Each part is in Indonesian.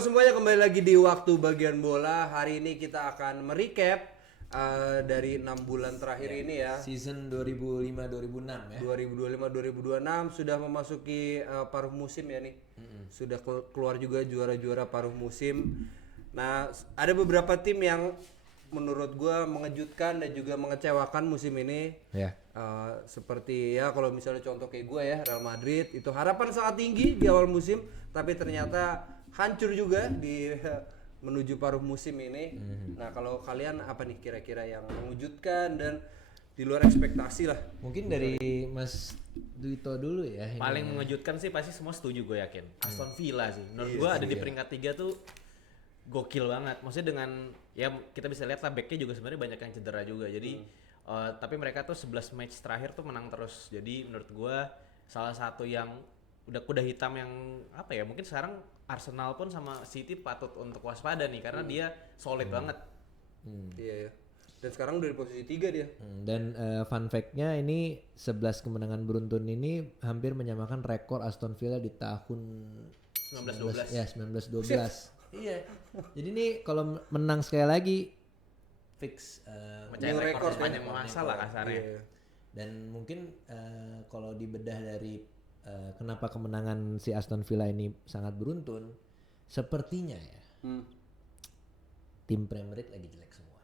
semuanya, kembali lagi di Waktu Bagian Bola. Hari ini kita akan merecap dari 6 bulan terakhir ini ya. Season 2005-2006 ya. 2025-2026 sudah memasuki paruh musim ya nih. Sudah keluar juga juara-juara paruh musim. Nah, ada beberapa tim yang menurut gua mengejutkan dan juga mengecewakan musim ini. Ya. Seperti ya kalau misalnya contoh kayak gue ya, Real Madrid itu harapan sangat tinggi di awal musim, tapi ternyata hancur juga di menuju paruh musim ini. Nah, kalau kalian apa nih kira-kira yang mengejutkan dan di luar ekspektasi lah? Mungkin dari Mas Duito dulu ya. Paling mengejutkan sih pasti semua setuju, gue yakin Aston Villa sih. Menurut gue ada di peringkat 3 tuh gokil banget. Maksudnya dengan ya kita bisa lihat lah backnya juga sebenarnya banyak yang cedera juga. Jadi tapi mereka tuh 11 match terakhir tuh menang terus. Jadi menurut gue salah satu yang udah kuda hitam yang apa ya, mungkin sekarang Arsenal pun sama City patut untuk waspada nih karena dia solid banget. Iya ya. Dan sekarang udah di posisi 3 dia. Dan fun fact-nya ini 11 kemenangan beruntun ini hampir menyamakan rekor Aston Villa di tahun 1912. Ya, 1912. Iya. Jadi nih kalau menang sekali lagi fix Mecahin rekor sepanjang masa lah kasarnya. Iya. dan mungkin kalau dibedah dari kenapa kemenangan si Aston Villa ini sangat beruntun, sepertinya ya tim Premier League lagi jelek semua.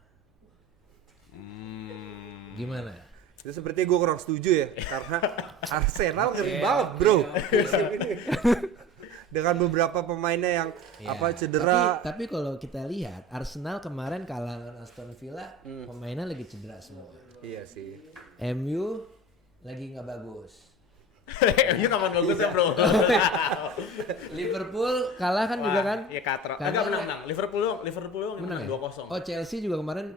Gimana? Itu sepertinya gue kurang setuju ya, karena Arsenal ngeri banget bro musim ini. Dengan beberapa pemainnya yang cedera. Tapi kalau kita lihat Arsenal kemarin kalah dengan Aston Villa, pemainnya lagi cedera semua. Iya sih. MU lagi nggak bagus. MU kapan bagus ya bro? Liverpool kalah kan juga kan? Iya katro. Karena- Enggak menang. Liverpool doang Menang menang ya? 2-0. Oh, Chelsea juga kemarin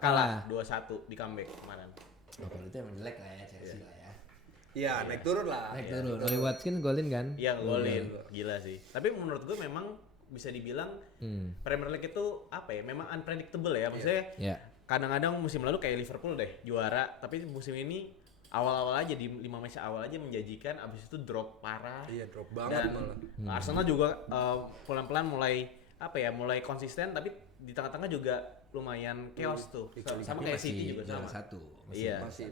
kalah. 2-1 di comeback kemarin. Oh, kalau itu emang jelek lah ya Chelsea lah ya. Iya, naik turun lah. Naik turun. Oli Watkins golin kan? Iya golin, gila sih. Tapi menurut gue memang bisa dibilang Premier League itu apa ya? Memang unpredictable ya. Maksudnya Ya. kadang-kadang musim lalu kayak Liverpool deh juara, tapi musim ini awal-awal aja di 5 match awal aja menjanjikan, abis itu drop parah. Iya, drop banget Dan malah. Arsenal juga pelan-pelan mulai apa ya? Mulai konsisten, tapi di tengah-tengah juga lumayan chaos tuh. Sama kayak City juga juara sama. satu. Iya. Masih.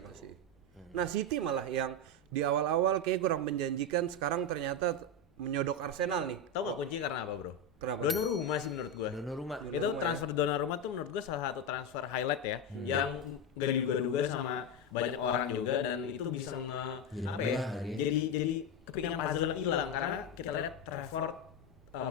Nah, City malah yang di awal-awal kayak kurang menjanjikan, sekarang ternyata menyodok Arsenal nih. Tahu gak kunci karena apa bro? Kenapa? Donnarumma sih menurut gua. Donnarumma. Itu transfer Donnarumma tuh menurut gua salah satu transfer highlight ya, yang gak diduga-duga sama banyak orang juga, dan itu bisa jadi kepingan puzzle yang hilang karena kita lihat Trafford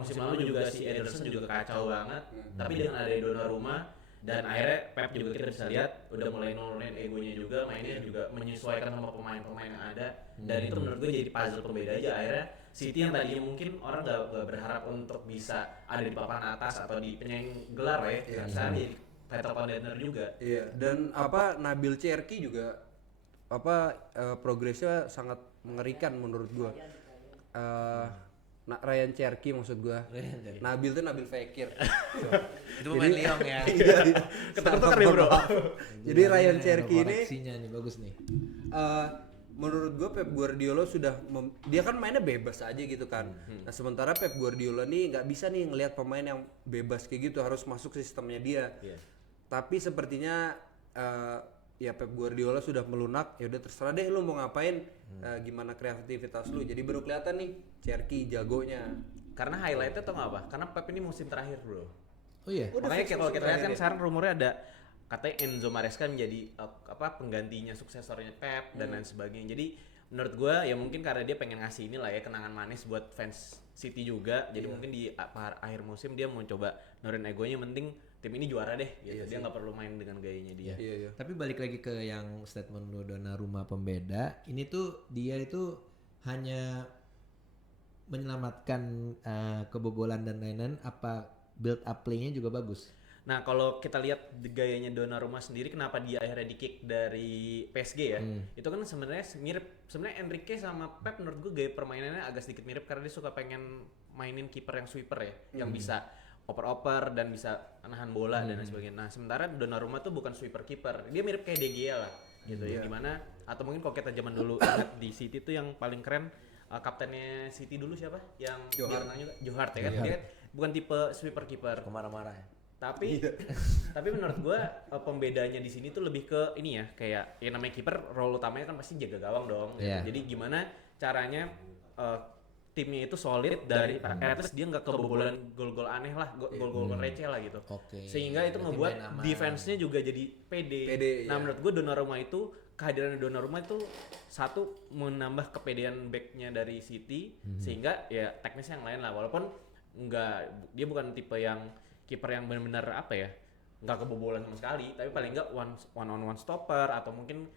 musim lalu juga si Ederson juga kacau banget, tapi dengan ada Donnarumma dan akhirnya Pep juga kita bisa lihat udah mulai nurunin egonya juga, mainnya juga menyesuaikan sama pemain-pemain yang ada, dan itu menurut gue jadi puzzle pembeda aja. Akhirnya City yang tadinya mungkin orang gak berharap untuk bisa ada di papan atas atau di penyaing gelar ya, sekarang jadi title contender juga. Iya, dan Nabil Cherki juga progresnya sangat mengerikan menurut gua. Ryan Cherki maksud gua. Nabil tuh Nabil Fekir. Itu pemain Lyon ya. Iya. Ketukar ya bro. Jadi Ryan Cherki ini koreksinya nih bagus nih. menurut gue Pep Guardiola sudah dia kan mainnya bebas aja gitu kan. Nah, sementara Pep Guardiola nih nggak bisa nih ngelihat pemain yang bebas kayak gitu, harus masuk sistemnya dia. Tapi sepertinya ya Pep Guardiola sudah melunak, ya udah terserah deh lu mau ngapain, gimana kreativitas lu. Jadi baru kelihatan nih Cherki jagonya. Karena highlightnya tau gak apa? Karena Pep ini musim terakhir bro. Oh iya. Makanya kalau kita lihat kan sekarang rumornya ada katanya Enzo Maresca menjadi penggantinya suksesornya Pep dan lain sebagainya. Jadi menurut gue ya mungkin karena dia pengen ngasih inilah ya kenangan manis buat fans City juga. Jadi mungkin di akhir musim dia mau coba nurin egonya, penting tim ini juara deh gitu. Dia nggak perlu main dengan gayanya dia. Iya. Tapi balik lagi ke yang statement lu Donnarumma pembeda, ini tuh dia itu hanya menyelamatkan kebobolan dan lain-lain, apa build up play-nya juga bagus. Nah kalau kita lihat gayanya Donnarumma sendiri, kenapa dia akhirnya di kick dari PSG ya? Itu kan sebenarnya mirip, sebenarnya Enrique sama Pep menurut gue gaya permainannya agak sedikit mirip karena dia suka pengen mainin kiper yang sweeper ya, yang bisa oper-oper dan bisa nahan bola dan lain sebagainya. Nah sementara Donnarumma tuh bukan sweeper kiper, dia mirip kayak De Gea lah gitu ya, dimana atau mungkin kalau kita zaman dulu ingat di City tuh yang paling keren kaptennya City dulu siapa? Yang Johar. juga Johar ya kan? bukan tipe sweeper keeper. Marah-marah ya. Tapi tapi menurut gua pembedanya di sini tuh lebih ke ini ya, kayak yang namanya kiper role utamanya kan pasti jaga gawang dong. Gitu. Yeah. Jadi gimana caranya timnya itu solid dari at least dia nggak kebobolan gol-gol aneh lah, gol-gol receh lah gitu. Oke. Sehingga itu Berarti ngebuat main aman. defense-nya juga jadi pede. Nah, menurut gua Donnarumma itu kehadiran Donnarumma itu satu menambah kepedean back-nya dari City sehingga ya teknisnya yang lain lah, walaupun dia bukan tipe yang kiper yang benar-benar apa ya, nggak kebobolan sama sekali, tapi paling nggak one on one stopper atau mungkin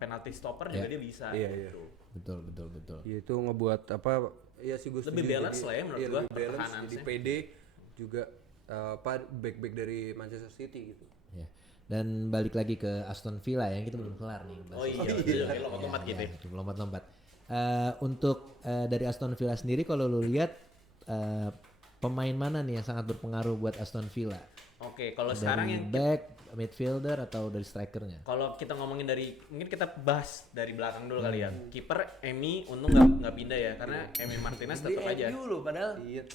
penalty stopper juga dia bisa. Gitu. Betul. Ya, itu ngebuat apa ya sih gue Lebih balance lah ya menurut gua lebih balance, pertahanan jadi sih. PD juga back dari Manchester City gitu. Ya. Dan balik lagi ke Aston Villa yang kita belum kelar nih. Oh iya, betul. Lompat-lompat gitu. Ya. Lompat-lompat. Untuk dari Aston Villa sendiri kalau lu lihat pemain mana nih yang sangat berpengaruh buat Aston Villa? Oke, kalau Dari sekarang yang back, midfielder atau dari strikernya? kalau kita ngomongin mungkin kita bahas dari belakang dulu kali ya. Kiper Emi untung nggak pindah ya, karena Emi Martinez tetap aja. Dulu padahal. Iya.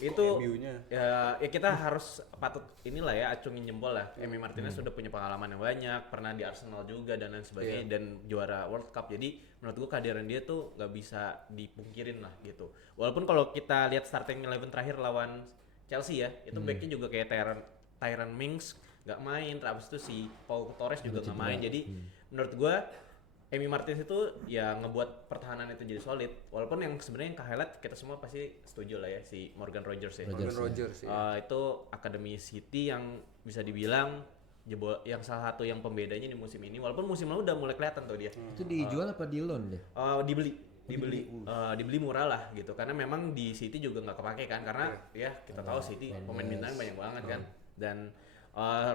Itu MU-nya. ya kita harus patut inilah ya acungin jempol lah. Emi Martinez sudah punya pengalaman yang banyak, pernah di Arsenal juga dan lain sebagainya dan juara World Cup. Jadi menurut gua kehadiran dia tuh nggak bisa dipungkirin lah gitu. Walaupun kalau kita lihat starting 11 terakhir lawan Chelsea ya, itu backnya juga kayak Tyrone Mings nggak main, terus itu si Pau Torres juga nggak main. Jadi menurut gua Emi Martinez itu ya ngebuat pertahanan itu jadi solid. Walaupun yang sebenarnya yang ke-highlight kita semua pasti setuju lah ya si Morgan Rogers ya. Morgan Rogers ya. Itu akademi City yang bisa dibilang yang salah satu yang pembedanya di musim ini. Walaupun musim lalu udah mulai kelihatan tuh dia. Itu dijual apa di loan deh? Dibeli murah lah gitu. Karena memang di City juga nggak kepake kan. Karena ya kita tahu City pemain bintang banyak banget kan. Dan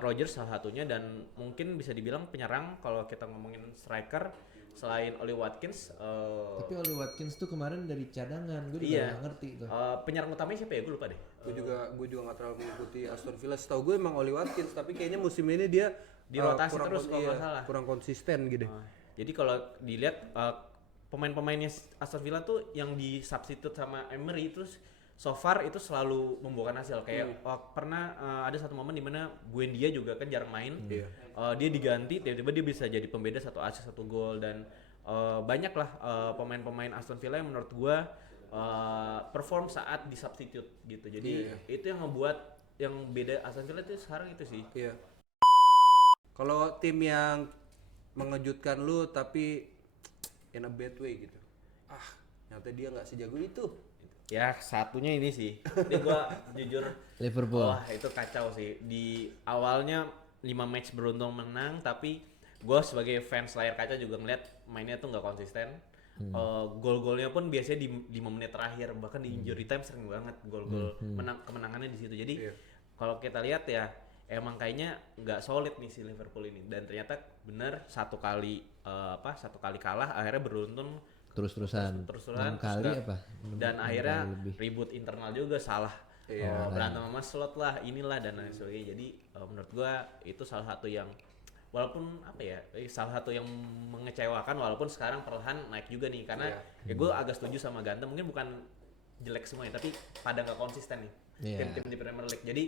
Rogers salah satunya dan mungkin bisa dibilang penyerang kalau kita ngomongin striker selain Oli Watkins. Tapi Oli Watkins tuh kemarin dari cadangan, gue juga Iya. nggak ngerti tuh. Penyerang utamanya siapa ya? Gue lupa deh. Gue juga nggak terlalu mengikuti Aston Villa. Setahu gue emang Oli Watkins, tapi kayaknya musim ini dia Dirotasi terus kalau nggak salah. kurang konsisten gitu. Jadi kalau dilihat pemain-pemainnya Aston Villa tuh yang di substitute sama Emery terus so far itu selalu membuahkan hasil. Kayak pernah ada satu momen di mana Buendia juga kan jarang main. Dia diganti tiba-tiba dia bisa jadi pembeda, 1 assist 1 gol dan banyak lah pemain-pemain Aston Villa yang menurut gua perform saat di substitute gitu. Jadi itu yang ngebuat yang beda Aston Villa itu sekarang itu sih. Iya. Kalau tim yang mengejutkan lu tapi in a bad way gitu. Ternyata dia nggak sejago itu. Ya satunya ini sih. Ini gua jujur Liverpool. wah itu kacau sih. Di awalnya 5 match beruntun menang tapi gua sebagai fans layar kaca juga ngeliat mainnya tuh nggak konsisten. Gol-golnya pun biasanya di 5 menit terakhir, bahkan di injury time sering banget gol-gol kemenangannya di situ. Jadi kalau kita lihat ya emang kayaknya nggak solid nih si Liverpool ini dan ternyata benar satu kali kalah akhirnya beruntun Terus-terusan 6 kali sudah. apa? Dan 6 akhirnya kali lebih. ribut internal juga salah. Berantem sama slot lah, inilah dan lain sebagainya. Jadi menurut gua itu salah satu yang walaupun salah satu yang mengecewakan walaupun sekarang perlahan naik juga nih karena ya gue agak setuju sama Ganta, mungkin bukan jelek semuanya tapi pada nggak konsisten nih tim-tim di Premier League. Jadi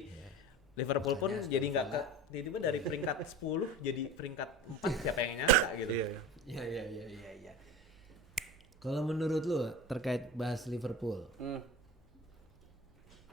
Liverpool pun jadi nggak tiba-tiba dari peringkat 10 jadi peringkat 4, siapa yang nyangka gitu. Iya. Kalau menurut lu terkait bahas Liverpool,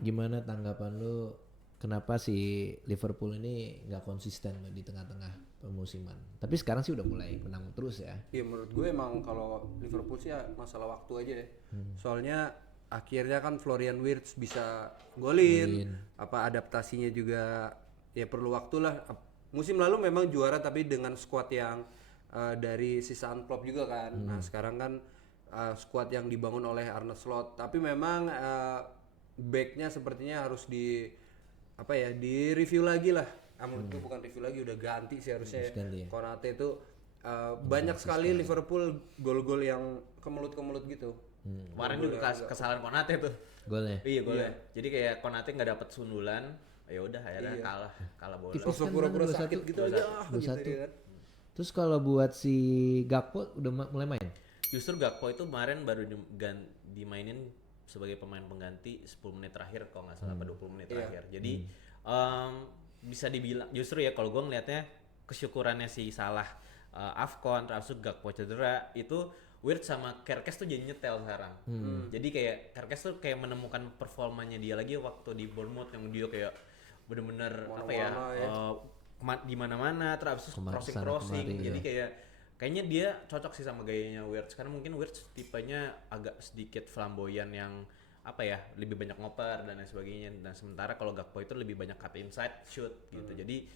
gimana tanggapan lu? Kenapa si Liverpool ini nggak konsisten di tengah-tengah pemusiman? Tapi sekarang sih udah mulai menang terus ya. Iya, menurut gue emang kalau Liverpool sih ya masalah waktu aja deh. Soalnya akhirnya kan Florian Wirtz bisa golin. Adaptasinya juga ya perlu waktu lah. Musim lalu memang juara tapi dengan skuad yang dari sisaan Klopp juga kan. Nah sekarang kan skuad yang dibangun oleh Arne Slot. Tapi memang backnya sepertinya harus di review lagi lah. Menurut gue bukan review lagi, udah ganti sih harusnya. Konate itu banyak sekali Liverpool gol-gol yang kemelut-kemelut gitu. Kemarin juga kesalahan Konate tuh. Golnya. Iya golnya. Jadi kayak Konate nggak dapet sundulan, ya udah akhirnya kalah bola. Tipis kan Pura-pura menang sakit 2-1. gitu aja. 2-1. Terus kalau buat si Gakpo udah mulai main? Justru Gakpo itu kemarin baru dimainin sebagai pemain pengganti 10 menit terakhir kalau nggak salah apa 20 menit terakhir. Jadi bisa dibilang justru ya kalau gue ngelihatnya kesyukurannya si Salah AFCON terus Gakpo cedera itu Wirtz sama Kerkez tuh jadi nyetel sekarang. Jadi kayak Kerkez tuh kayak menemukan performanya dia lagi waktu di Bournemouth yang dia kayak bener-bener apa ya, di mana-mana terus crossing. Jadi kayaknya dia cocok sih sama gayanya Wirtz karena mungkin Wirtz tipenya agak sedikit flamboyan yang apa ya, lebih banyak ngoper dan lain sebagainya, dan sementara kalau Gakpo itu lebih banyak cut inside shoot gitu. Jadi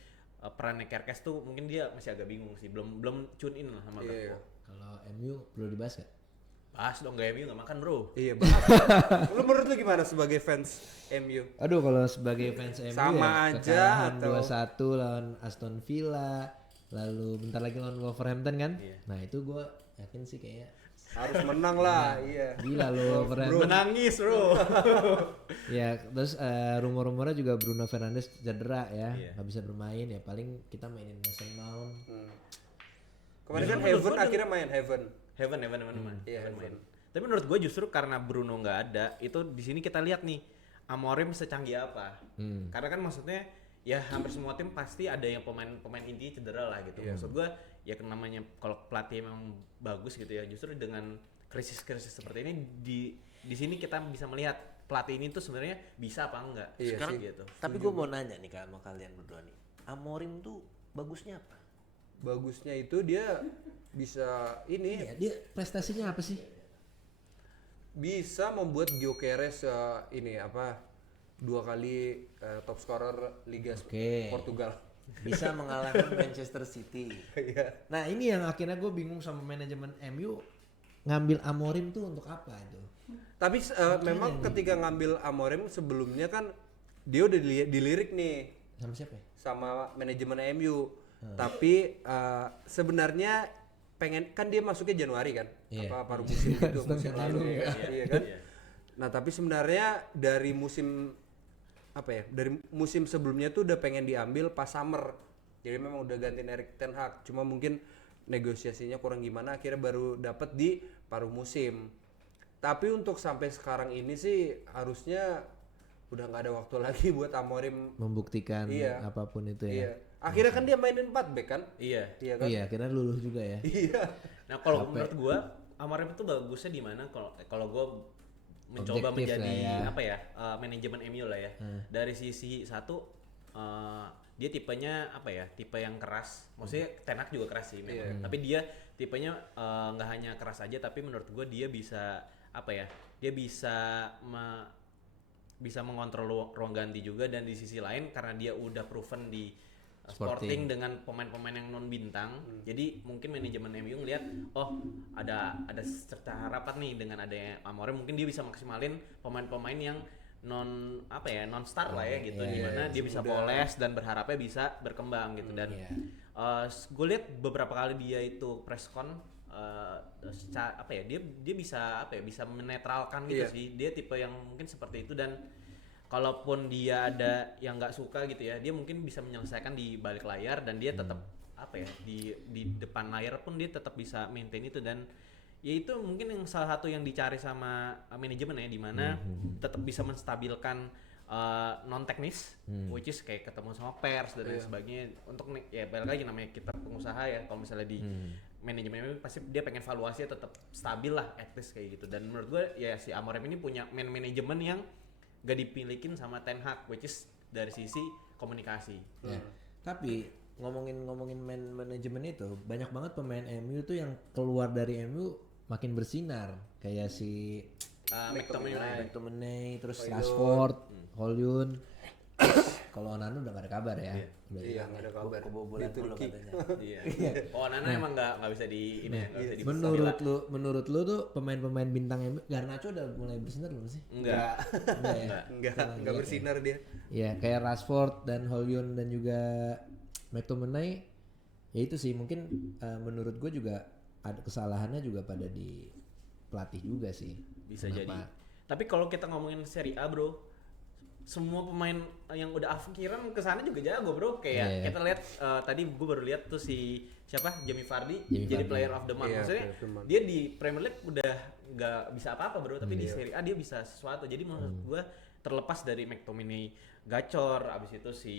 perannya Kerkez tuh mungkin dia masih agak bingung sih, belum tune in lah sama Gakpo. Kalau MU perlu dibahas gak? Bahas dong, gak MU gak makan bro. Iya bahas. Lu menurut lu gimana sebagai fans MU? Aduh kalau sebagai fans MU sama ya, aja kekalahan 2-1 lawan Aston Villa, lalu bentar lagi lawan Wolverhampton kan? Nah itu gue yakin sih kayaknya harus menang lah, iya. gila lo Wolverhampton. Menangis bro. Ya terus rumor-rumornya juga Bruno Fernandes cedera ya, nggak bisa bermain ya, paling kita mainin Mason Mount. Kemarin kan Heaven akhirnya main Heaven. Iya, Heaven. Tapi menurut gue justru karena Bruno nggak ada, itu di sini kita lihat nih Amorim secanggih apa. Karena kan maksudnya ya hampir semua tim pasti ada yang pemain inti cedera lah gitu. Maksud gue ya namanya kalau pelatih memang bagus gitu ya, justru dengan krisis-krisis seperti ini di sini kita bisa melihat pelatih ini tuh sebenarnya bisa apa enggak. Iya Sekarang sih. gitu. Tapi gue mau nanya nih sama kalian berdua nih, Amorim tuh bagusnya apa? Bagusnya itu dia bisa ini, Iya, dia prestasinya apa sih? bisa membuat Gyökeres ini apa 2 kali top scorer Liga Portugal. Bisa mengalahkan Manchester City. Iya. Nah ini yang akhirnya gue bingung sama manajemen MU, ngambil Amorim tuh untuk apa itu? Tapi memang ketika ngambil Amorim sebelumnya kan dia udah dilirik nih Sama siapa ya? sama manajemen MU. Tapi sebenarnya pengen kan dia masuknya Januari kan, apa paruh musim gitu musim lalu, iya kan. Nah tapi sebenarnya dari musim apa ya, dari musim sebelumnya tuh udah pengen diambil pas summer, jadi memang udah gantiin Erik ten Hag, cuma mungkin negosiasinya kurang gimana akhirnya baru dapet di paruh musim. Tapi untuk sampai sekarang ini sih harusnya udah nggak ada waktu lagi buat Amorim Membuktikan apapun itu ya. Iya. Akhirnya kan dia mainin 4 back kan? Iya. Iya kan? Iya, akhirnya luluh juga ya. Iya. Nah kalau menurut gua Amorim itu bagusnya di mana kalau gua mencoba Objektif menjadi lah ya. apa ya, manajemen MU lah ya. Dari sisi satu dia tipenya apa ya, tipe yang keras. Maksudnya Ten Hag juga keras sih memang. Tapi dia tipenya nggak hanya keras aja, tapi menurut gua dia bisa apa ya, dia bisa mengontrol ruang ganti juga, dan di sisi lain karena dia udah proven di Sporting dengan pemain-pemain yang non bintang, jadi mungkin manajemen MU ngelihat ada cerca harapan nih dengan adanya Amorim, mungkin dia bisa maksimalin pemain-pemain yang non star lah ya gitu, dimana dia bisa poles dan berharapnya bisa berkembang gitu. Dan gue lihat beberapa kali dia itu press con dia bisa menetralkan gitu sih, dia tipe yang mungkin seperti itu. Dan kalaupun dia ada yang nggak suka gitu ya, dia mungkin bisa menyelesaikan di balik layar, dan dia tetap di depan layar pun dia tetap bisa maintain itu. Dan ya itu mungkin yang salah satu yang dicari sama manajemen ya, di mana tetap bisa menstabilkan non teknis, which is kayak ketemu sama pers dan lain sebagainya. Untuk ya balik lagi, namanya kita pengusaha ya, kalau misalnya di manajemen pasti dia pengen valuasinya tetap stabil lah, at least kayak gitu. Dan menurut gue ya si Amorim ini punya manajemen yang gak dipilikin sama Ten Hag, which is dari sisi komunikasi. Tapi ngomongin manajemen itu, banyak banget pemain MU tuh yang keluar dari MU makin bersinar, kayak si McTominay, terus Rashford, Hollywood. Kalau Onana udah gak ada kabar ya. Iya, nggak ada kabar. Kebobolan mulu katanya. Iya. Onana emang nggak bisa di ini ya, nggak bisa di. Menurut lu tuh pemain-pemain bintang MU, Garnacho udah mulai bersinar belum sih? Enggak. Enggak bersinar dia. Iya, kayak Rashford dan Hollywood dan juga McTominay. Ya itu sih, mungkin menurut gue juga ada kesalahannya juga pada di pelatih juga sih. Bisa jadi. Tapi kalau kita ngomongin Serie A bro, semua pemain yang udah afkiran kesana juga jago bro. Kayak kita lihat tadi gue baru lihat tuh si siapa Jamie Vardy jadi player of the month. Maksudnya dia di Premier League udah nggak bisa apa-apa bro, tapi di Serie A dia bisa sesuatu. Jadi menurut gue terlepas dari McTominay gacor, abis itu si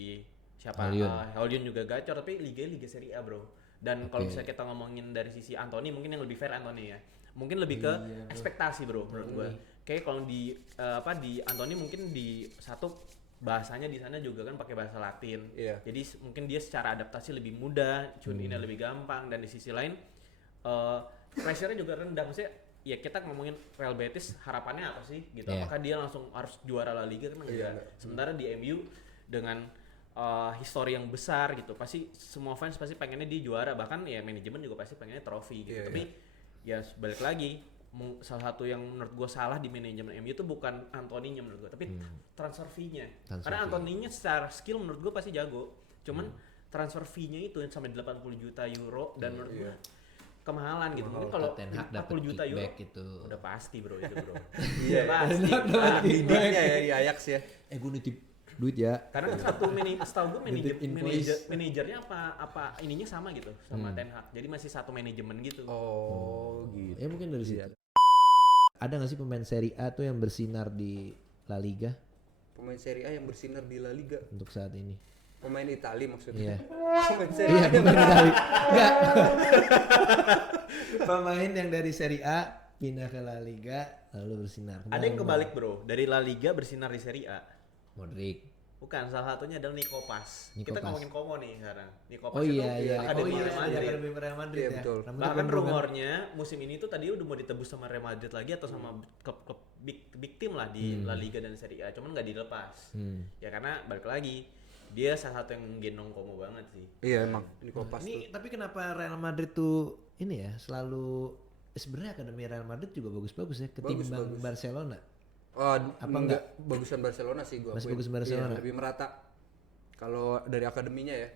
siapa Hollywood juga gacor, tapi Liga Serie A bro. Dan kalau misalnya kita ngomongin dari sisi Anthony, mungkin yang lebih fair Anthony ya, mungkin lebih ke ekspektasi bro menurut gue. Kayak kalau di di Anthony mungkin di satu bahasanya di sana juga kan pakai bahasa Latin, jadi mungkin dia secara adaptasi lebih mudah, tune-in-nya lebih gampang, dan di sisi lain pressure-nya juga rendah. Maksudnya ya kita ngomongin Real Betis harapannya apa sih gitu, apakah dia langsung harus juara La Liga kan enggak. Sementara di MU dengan histori yang besar gitu, pasti semua fans pasti pengennya dia juara, bahkan ya manajemen juga pasti pengennya trofi gitu. Tapi ya balik lagi, salah satu yang menurut gue salah di manajemen MU itu bukan Anthony-nya menurut gue, tapi transfer fee-nya. Karena Anthony-nya secara skill menurut gue pasti jago, cuman transfer fee-nya itu sampai 80 juta euro, dan menurut gue kemahalan gitu. Mungkin kalau 40 juta euro itu udah pasti bro itu bro. Iya pasti. Bibitnya ya di Ajax ya. Gue nitip duit ya. Karena setahu gue manajernya apa ininya sama gitu sama Ten Hag. Jadi masih satu manajemen gitu. Oh gitu. Ya mungkin dari situ. Ada nggak sih pemain Serie A tuh yang bersinar di La Liga? Pemain Serie A yang bersinar di La Liga untuk saat ini? Pemain Italia maksudnya? Iya. Pemain Serie A. Pemain Italia. Enggak. Pemain yang dari Serie A pindah ke La Liga lalu bersinar. Ada yang kebalik bro, dari La Liga bersinar di Serie A. Modric. Bukan, salah satunya adalah Nico Paz. Kita ngomongin Como nih sekarang. Nico Paz Akademi Real Madrid ya. Betul. Bahkan rumornya musim ini tuh tadi udah mau ditebus sama Real Madrid lagi atau sama klub big team lah di La Liga dan Serie A, cuman nggak dilepas. Ya karena balik lagi dia salah satu yang gendong Como banget sih. Iya emang Nico Paz ini tuh. Tapi kenapa Real Madrid tuh ini ya selalu sebenarnya akademi Real Madrid juga bagus-bagus ya ketimbang Barcelona. Oh, apa enggak bagusan Barcelona sih gua. Masih bagus Barcelona. Iya, lebih merata. Kalau dari akademinya ya.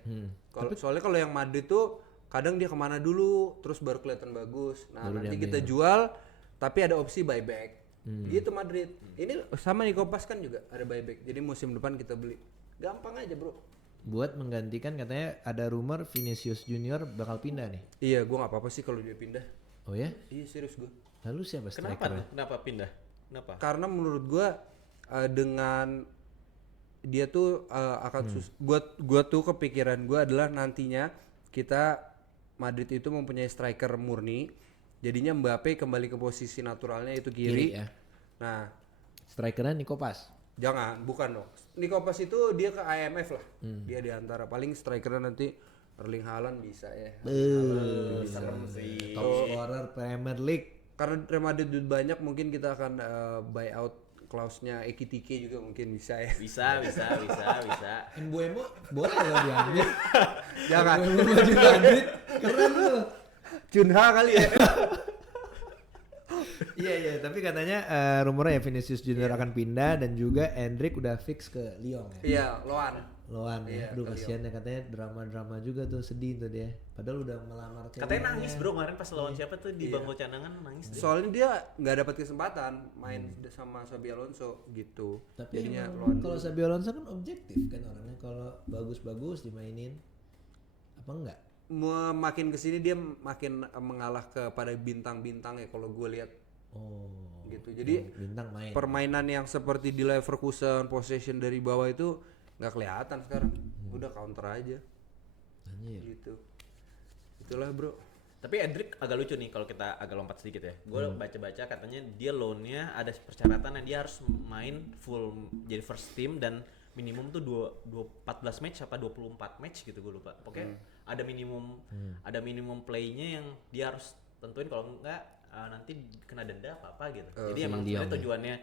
Soalnya kalau yang Madrid tuh kadang dia kemana dulu, terus baru kelihatan bagus. Nah nanti kita jual, tapi ada opsi buyback. Gitu Madrid. Ini sama Nico Paz kan juga ada buyback. Jadi musim depan kita beli. Gampang aja bro. Buat menggantikan katanya ada rumor Vinicius Junior bakal pindah nih. Iya, gua nggak apa-apa sih kalau dia pindah. Oh ya? Iya serius gua. Lalu siapa striker? Kenapa pindah? Kenapa? Karena menurut gua dengan dia tuh akan gua tuh kepikiran gua adalah nantinya kita Madrid itu mempunyai striker murni, jadinya Mbappe kembali ke posisi naturalnya itu kiri ya. Nah strikernya Nico Paz. Jangan, bukan dong. Nico Paz itu dia ke IMF lah. Dia diantara paling strikernya nanti Erling Haaland bisa ya. Serem sih. Top scorer Premier League. Karena Real Madrid duit banyak, mungkin kita akan buy out clause-nya Ekitike juga mungkin bisa ya. Bisa. Mbuemo boleh loh diambil. Jangan. Mbuemo di Madrid keren loh. Cunha kali ya. Iya, tapi katanya rumornya ya Vinicius Junior akan pindah dan juga Endrick udah fix ke Lyon ya. Iya, Loan ya. Aduh kasihan ya katanya drama juga tuh, sedih tuh dia. Padahal udah melamar ceweknya. Katanya nangis bro kemarin pas lawan siapa tuh di bangku cadangan nangis dia. Soalnya dia nggak dapat kesempatan main sama Xabi Alonso gitu. Tapi jadinya kalau Xabi Alonso kan objektif kan orangnya, kalau bagus dimainin apa enggak? Makin kesini dia makin mengalah kepada bintang-bintang ya kalau gue lihat. Gitu. Jadi bintang main. Permainan yang seperti di Leverkusen possession dari bawah itu nggak kelihatan sekarang. Udah counter aja. Anjir. Gitu. Itulah bro. Tapi Endrick agak lucu nih kalau kita agak lompat sedikit ya. Gue baca-baca katanya dia loan-nya ada persyaratan yang dia harus main full jadi first team dan minimum tuh 14 match apa 24 match gitu gue lupa. Pokoknya ada minimum play-nya yang dia harus tentuin, kalau enggak nanti kena denda apa gitu. Jadi emang sebenarnya tujuannya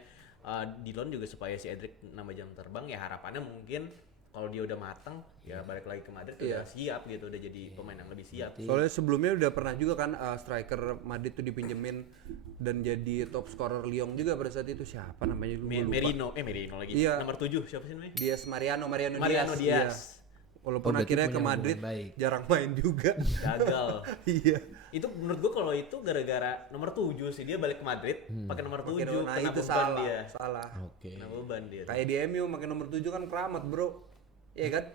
di loan juga supaya si Endrick nambah jam terbang, ya harapannya mungkin kalau dia udah matang ya balik lagi ke Madrid udah siap gitu, udah jadi pemain yang lebih siap. Soalnya sebelumnya udah pernah juga kan striker Madrid tuh dipinjemin dan jadi top scorer Lyon juga pada saat itu, siapa namanya lupa. Merino lagi. Iya. Nomor 7 siapa sih namanya? Mariano Diaz. Walaupun berarti akhirnya ke punya Madrid hubungan baik. jarang main juga. Gagal. Iya. Itu menurut gua kalau itu gara-gara nomor 7 sih, dia balik ke Madrid pakai nomor 7, Nah kena itu beban salah, dia. salah. Oke. Kena beban dia. Kayak di MU makin nomor 7 kan keramat, Bro. Iya kan?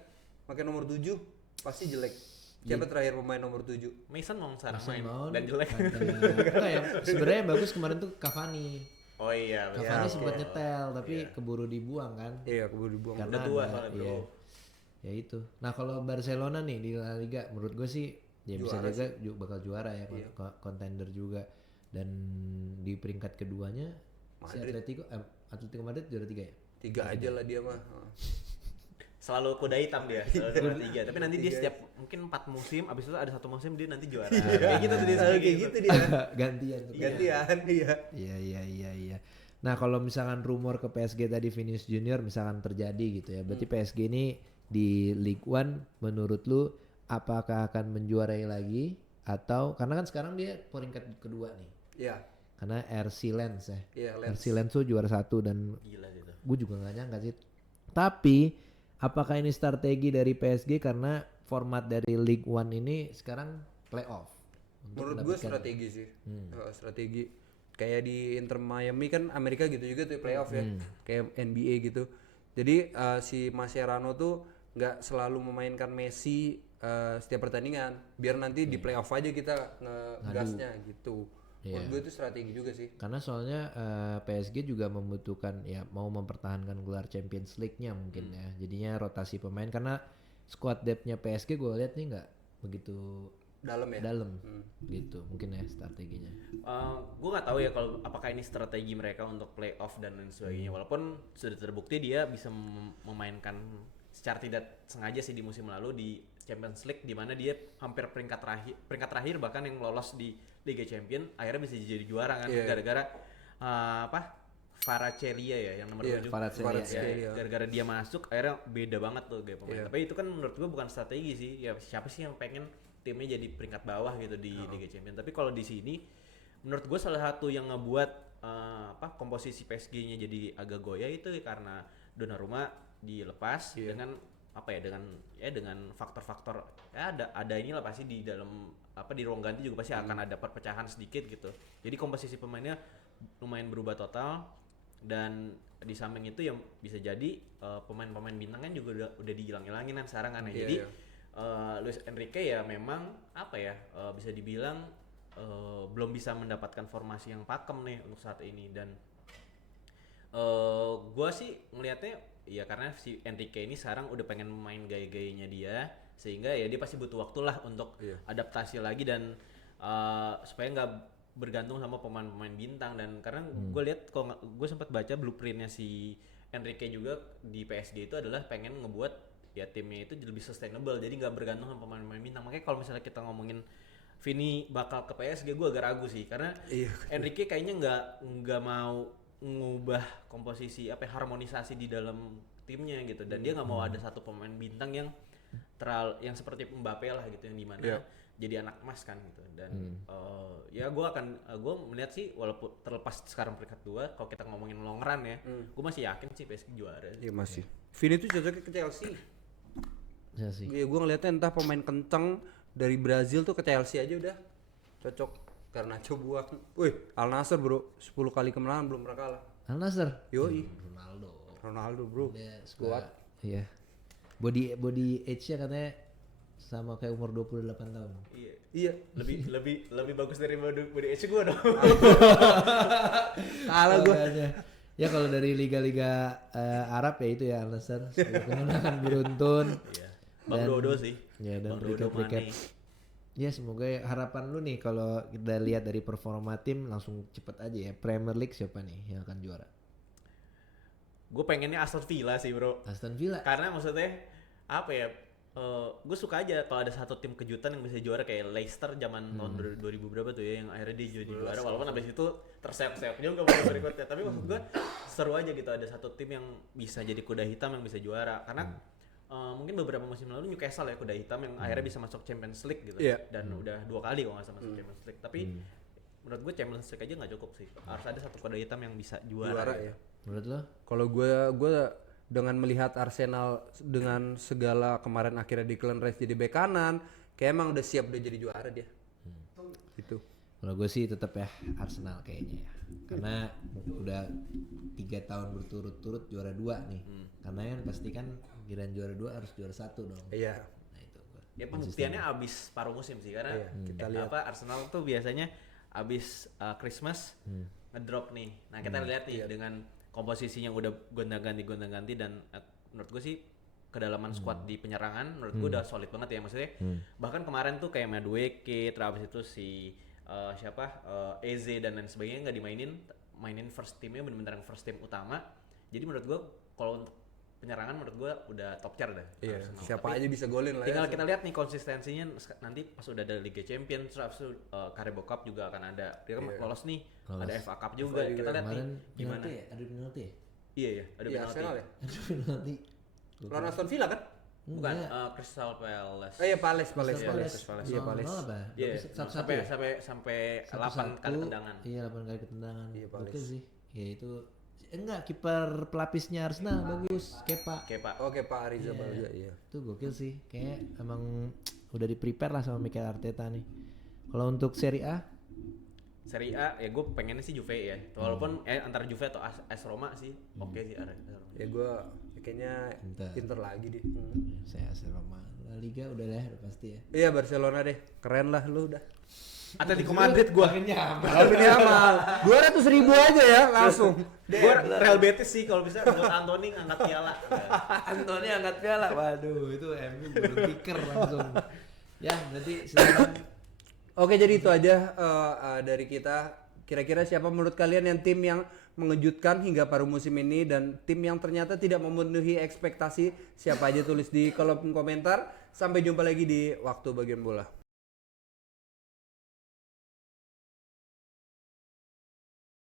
Makin nomor 7 pasti jelek. Siapa terakhir pemain nomor 7? Mason Mount sekarang Mason main Mount, dan jelek. Enggak ya, sebenarnya yang bagus kemarin tuh Cavani. Oh iya, betul. Cavani sempat nyetel tapi keburu dibuang kan. Iya, keburu dibuang. Karena Udah tua ada- soalnya, Bro. iya. Ya itu. Nah kalau Barcelona nih di La Liga, menurut gue sih ya bisa Juara juga bakal juara ya, contender juga. Dan di peringkat keduanya si Atletico Madrid juara 3 ya. 3 aja lah dia mah. Selalu kuda hitam dia, selalu juara 3. Tapi nanti dia setiap mungkin 4 musim, abis itu ada 1 musim dia nanti juara. Kayak gitu tuh dia. Selalu kayak gitu dia. Gantian tuh. Gantian iya. Iya. Nah kalau misalkan rumor ke PSG tadi Vinicius Junior misalkan terjadi gitu ya, berarti PSG ini di Ligue 1 menurut lu apakah akan menjuarai lagi atau karena kan sekarang dia peringkat kedua nih, Iya. karena RC Lens ya. Iya, Lens. RC Lens tuh juara 1 dan Gila gitu. gue juga nggak nyangka sih. Tapi apakah ini strategi dari PSG karena format dari Ligue 1 ini sekarang playoff? Menurut gue strategi sih. Strategi. Kayak di Inter Miami kan Amerika gitu juga tuh playoff ya. Kayak NBA gitu. Jadi si Mascherano tuh nggak selalu memainkan Messi setiap pertandingan. Biar nanti di playoff aja kita ngegasnya gitu. Menurut gue itu strategi juga sih. Karena soalnya PSG juga membutuhkan ya mau mempertahankan gelar Champions League-nya mungkin ya. Jadinya rotasi pemain karena squad depth-nya PSG gue lihat nih nggak begitu Dalam ya. dalam gitu mungkin ya strateginya. Gue nggak tahu ya kalau apakah ini strategi mereka untuk playoff dan lain sebagainya. Walaupun sudah terbukti dia bisa memainkan secara tidak sengaja sih di musim lalu di Champions League, di mana dia hampir peringkat terakhir bahkan yang lolos di Liga Champion akhirnya bisa jadi juara kan gara-gara Kvaratskhelia ya yang nomor 7. Kvaratskhelia. Gara-gara dia masuk akhirnya beda banget tuh gaya pemain. Tapi itu kan menurut gue bukan strategi sih. Ya siapa sih yang pengen timnya jadi peringkat bawah gitu di Liga Champions. Tapi kalau di sini menurut gue salah satu yang ngebuat komposisi PSG-nya jadi agak goyah itu karena Donnarumma dilepas dengan dengan faktor-faktor ya ada inilah pasti di dalam di ruang ganti juga pasti akan ada perpecahan sedikit gitu. Jadi komposisi pemainnya lumayan berubah total dan di samping itu yang bisa jadi pemain-pemain bintangnya juga udah dihilang-hilangin kan sekarang kan ya. Jadi Luis Enrique ya memang bisa dibilang belum bisa mendapatkan formasi yang pakem nih untuk saat ini dan gua sih ngelihatnya ya karena si Enrique ini sekarang udah pengen main gaya-gayanya dia sehingga ya dia pasti butuh waktu lah untuk adaptasi lagi dan supaya nggak bergantung sama pemain-pemain bintang dan karena gue lihat kalau gue sempat baca blueprintnya si Enrique juga di PSG itu adalah pengen ngebuat ya timnya itu lebih sustainable jadi nggak bergantung sama pemain-pemain bintang. Makanya kalau misalnya kita ngomongin Vini bakal ke PSG gue agak ragu sih karena Enrique kayaknya nggak mau ngubah komposisi harmonisasi di dalam timnya gitu dan dia nggak mau ada satu pemain bintang yang seperti Mbappe lah gitu yang dimana jadi anak emas kan gitu dan gue melihat sih walaupun terlepas sekarang peringkat 2 kalau kita ngomongin long run ya gue masih yakin sih PSG juara. Iya masih. Vini tuh cocoknya ke Chelsea. Chelsea. Iya gue ngeliatnya entah pemain kenceng dari Brazil tuh ke Chelsea aja udah cocok karena buang. Wih, Al Nassr bro, 10 kali kemenangan belum pernah kalah. Al Nassr. Yoi. Ronaldo Bro. dia Kuat. Iya. Body age-nya katanya sama kayak umur 28 tahun. Iya. lebih bagus dari body age gue dong. Kalah gue. Ya kalau dari liga-liga Arab ya itu ya Al Nassr. Kemenangan beruntun. Iya. Bang Dodo sih. Ya dan Bang Dodo recap. Ya semoga harapan lu nih kalau kita lihat dari performa tim langsung cepet aja ya. Premier League siapa nih yang akan juara? Gue pengennya Aston Villa sih bro. Aston Villa. Karena maksudnya gue suka aja kalau ada satu tim kejutan yang bisa juara kayak Leicester zaman tahun 2000 berapa tuh ya yang akhirnya dia jadi juara walaupun abis itu terseok-seok juga berikutnya tapi maksud gue seru aja gitu ada satu tim yang bisa jadi kuda hitam yang bisa juara karena mungkin beberapa musim lalu Newcastle ya kuda hitam yang akhirnya bisa masuk Champions League gitu dan udah 2 kali kalau nggak salah masuk Champions League tapi menurut gue Champions League aja nggak cukup sih harus ada satu kuda hitam yang bisa juara Ya. Menurut lo? Kalau gue dengan melihat Arsenal dengan segala kemarin akhirnya Declan Rice jadi bek kanan, kayak emang udah siap udah jadi juara dia. Gitu. Kalau gue sih tetap ya Arsenal kayaknya ya. Karena udah 3 tahun berturut-turut juara 2 nih. Karena kan pasti kan giliran juara 2 harus juara 1 dong. Iya. Nah itu gue. Ya pembuktiannya abis paruh musim sih karena kita lihat. Arsenal tuh biasanya abis Christmas ngedrop nih. Nah kita lihat nih dengan komposisinya udah gonta-ganti dan menurut gue sih kedalaman squad di penyerangan menurut gue udah solid banget ya maksudnya. Bahkan kemarin tuh kayak Madueke, terus itu si Eze dan lain sebagainya nggak mainin first teamnya bener-bener yang first team utama. Jadi menurut gue kalau untuk penyerangan menurut gue udah top tier dah. Iya. Arsenal. Siapa Tapi aja bisa golin lah. tinggal ya. kita lihat nih konsistensinya nanti pas udah ada Liga Champions terus Carabao Cup juga akan ada. Dia kan lolos nih. Ada FA Cup juga. Kita lihat nih Kemarin gimana. penalti ya? Adu penalti ya? Iya ya, ada Iya, penalti. Arsenal ya. Adu penalti. Lawan Aston Villa kan? Bukan Enggak. Crystal Palace. Iya, Palace. Palace. Iya, Palace. apa? Iya, Satu-satu ya? sampai 8 kali tendangan. Iya 8 kali tendangan. Iya, Oke Palace. sih. Ya itu enggak kiper pelapisnya Arsenal bagus, Kepa. Oke, Pak. Oke, Pak Ariza Balja, iya. Itu gokil sih. Kayak emang udah di prepare lah sama Mikel Arteta nih. Kalau untuk Serie A, Serie A ya gue pengennya sih Juve ya. Walaupun antara Juve atau AS Roma sih oke sih ada. Ya gue kayaknya Inter lagi deh. saya AS Roma. La Liga udah lah udah pasti ya. Iya, Barcelona deh. Keren lah lu udah. Atletico Madrid gue. Kalau ini amal 200.000 aja ya langsung. Gue Real Betis sih kalau bisa buat Anthony ngangkat piala. Antoni angkat piala. Waduh, itu MU gulung kicker langsung. Ya, nanti silakan. Oke, jadi itu aja dari kita. Kira-kira siapa menurut kalian yang tim yang mengejutkan hingga paruh musim ini dan tim yang ternyata tidak memenuhi ekspektasi? Siapa aja tulis di kolom komentar. Sampai jumpa lagi di Waktu Bagian Bola.